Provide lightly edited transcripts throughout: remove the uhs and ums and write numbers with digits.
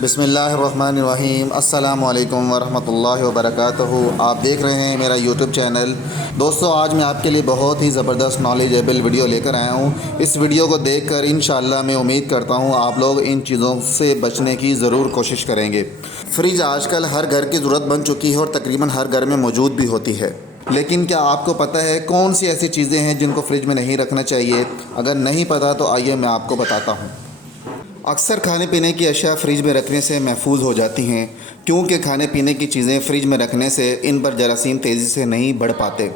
بسم اللہ الرحمن الرحیم۔ السلام علیکم ورحمۃ اللہ وبرکاتہ۔ آپ دیکھ رہے ہیں میرا یوٹیوب چینل۔ دوستو، آج میں آپ کے لیے بہت ہی زبردست نالجیبل ویڈیو لے کر آیا ہوں۔ اس ویڈیو کو دیکھ کر انشاءاللہ میں امید کرتا ہوں آپ لوگ ان چیزوں سے بچنے کی ضرور کوشش کریں گے۔ فریج آج کل ہر گھر کی ضرورت بن چکی ہے اور تقریباً ہر گھر میں موجود بھی ہوتی ہے، لیکن کیا آپ کو پتہ ہے کون سی ایسی چیزیں ہیں جن کو فریج میں نہیں رکھنا چاہیے؟ اگر نہیں پتہ تو آئیے میں آپ کو بتاتا ہوں۔ اکثر کھانے پینے کی اشیاء فریج میں رکھنے سے محفوظ ہو جاتی ہیں، کیونکہ کھانے پینے کی چیزیں فریج میں رکھنے سے ان پر جراثیم تیزی سے نہیں بڑھ پاتے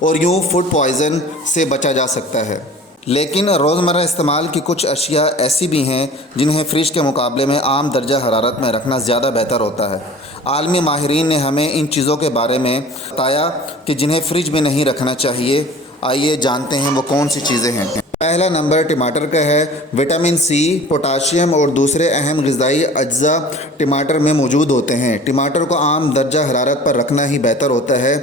اور یوں فوڈ پوائزن سے بچا جا سکتا ہے۔ لیکن روزمرہ استعمال کی کچھ اشیاء ایسی بھی ہیں جنہیں فریج کے مقابلے میں عام درجہ حرارت میں رکھنا زیادہ بہتر ہوتا ہے۔ عالمی ماہرین نے ہمیں ان چیزوں کے بارے میں بتایا کہ جنہیں فریج میں نہیں رکھنا چاہیے۔ آئیے جانتے ہیں وہ کون سی چیزیں ہیں۔ پہلا نمبر ٹماٹر کا ہے۔ وٹامن سی، پوٹاشیم اور دوسرے اہم غذائی اجزاء ٹماٹر میں موجود ہوتے ہیں۔ ٹماٹر کو عام درجہ حرارت پر رکھنا ہی بہتر ہوتا ہے۔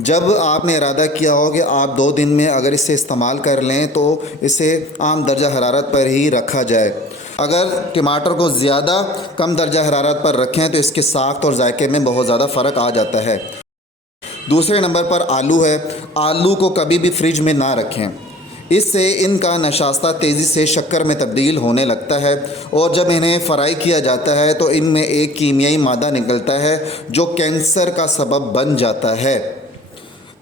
جب آپ نے ارادہ کیا ہو کہ آپ 2 دن میں اگر اسے استعمال کر لیں تو اسے عام درجہ حرارت پر ہی رکھا جائے۔ اگر ٹماٹر کو زیادہ کم درجہ حرارت پر رکھیں تو اس کے ساخت اور ذائقے میں بہت زیادہ فرق آ جاتا ہے۔ دوسرے نمبر پر آلو ہے۔ آلو کو کبھی بھی فریج میں نہ رکھیں، اس سے ان کا نشاستہ تیزی سے شکر میں تبدیل ہونے لگتا ہے اور جب انہیں فرائی کیا جاتا ہے تو ان میں ایک کیمیائی مادہ نکلتا ہے جو کینسر کا سبب بن جاتا ہے۔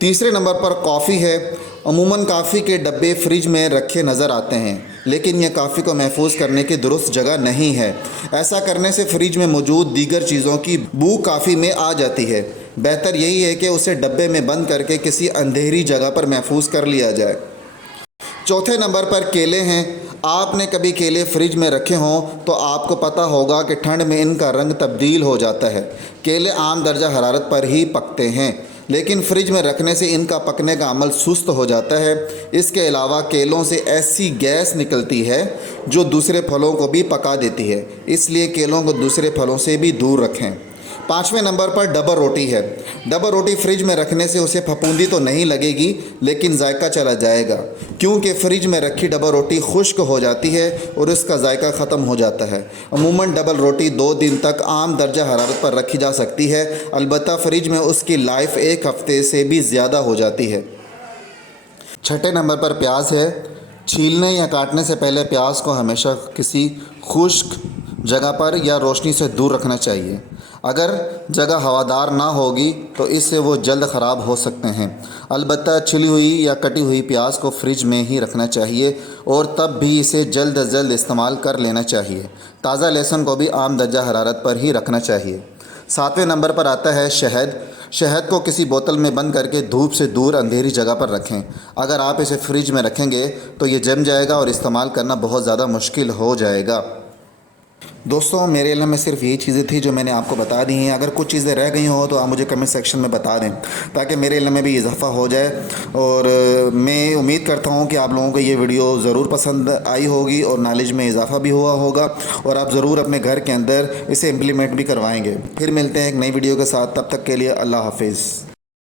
تیسرے نمبر پر کافی ہے۔ عموماً کافی کے ڈبے فریج میں رکھے نظر آتے ہیں، لیکن یہ کافی کو محفوظ کرنے کی درست جگہ نہیں ہے۔ ایسا کرنے سے فریج میں موجود دیگر چیزوں کی بو کافی میں آ جاتی ہے۔ بہتر یہی ہے کہ اسے ڈبے میں بند کر کے کسی اندھیری جگہ پر محفوظ کر لیا جائے۔ چوتھے نمبر پر کیلے ہیں۔ آپ نے کبھی کیلے فریج میں رکھے ہوں تو آپ کو پتہ ہوگا کہ ٹھنڈ میں ان کا رنگ تبدیل ہو جاتا ہے۔ کیلے عام درجہ حرارت پر ہی پکتے ہیں، لیکن فریج میں رکھنے سے ان کا پکنے کا عمل سست ہو جاتا ہے۔ اس کے علاوہ کیلوں سے ایسی گیس نکلتی ہے جو دوسرے پھلوں کو بھی پکا دیتی ہے، اس لیے کیلوں کو دوسرے پھلوں سے بھی دور رکھیں۔ پانچویں نمبر پر ڈبل روٹی ہے۔ ڈبل روٹی فریج میں رکھنے سے اسے پھپھوندی تو نہیں لگے گی، لیکن ذائقہ چلا جائے گا، کیونکہ فریج میں رکھی ڈبل روٹی خشک ہو جاتی ہے اور اس کا ذائقہ ختم ہو جاتا ہے۔ عموماً ڈبل روٹی 2 دن تک عام درجہ حرارت پر رکھی جا سکتی ہے، البتہ فریج میں اس کی لائف 1 ہفتے سے بھی زیادہ ہو جاتی ہے۔ چھٹے نمبر پر پیاز ہے۔ چھیلنے یا کاٹنے سے پہلے پیاز کو ہمیشہ کسی خشک جگہ پر یا روشنی سے دور رکھنا چاہیے۔ اگر جگہ ہوادار نہ ہوگی تو اس سے وہ جلد خراب ہو سکتے ہیں۔ البتہ چھلی ہوئی یا کٹی ہوئی پیاز کو فریج میں ہی رکھنا چاہیے اور تب بھی اسے جلد از جلد استعمال کر لینا چاہیے۔ تازہ لہسن کو بھی عام درجہ حرارت پر ہی رکھنا چاہیے۔ 7ویں نمبر پر آتا ہے شہد۔ شہد کو کسی بوتل میں بند کر کے دھوپ سے دور اندھیری جگہ پر رکھیں۔ اگر آپ اسے فریج میں رکھیں گے تو یہ جم جائے گا اور استعمال کرنا بہت زیادہ مشکل ہو جائے گا۔ دوستوں، میرے علم میں صرف یہی چیزیں تھیں جو میں نے آپ کو بتا دی ہیں۔ اگر کچھ چیزیں رہ گئی ہوں تو آپ مجھے کمنٹ سیکشن میں بتا دیں تاکہ میرے علم میں بھی اضافہ ہو جائے، اور میں امید کرتا ہوں کہ آپ لوگوں کو یہ ویڈیو ضرور پسند آئی ہوگی اور نالج میں اضافہ بھی ہوا ہوگا اور آپ ضرور اپنے گھر کے اندر اسے امپلیمنٹ بھی کروائیں گے۔ پھر ملتے ہیں ایک نئی ویڈیو کے ساتھ، تب تک کے لیے اللہ حافظ۔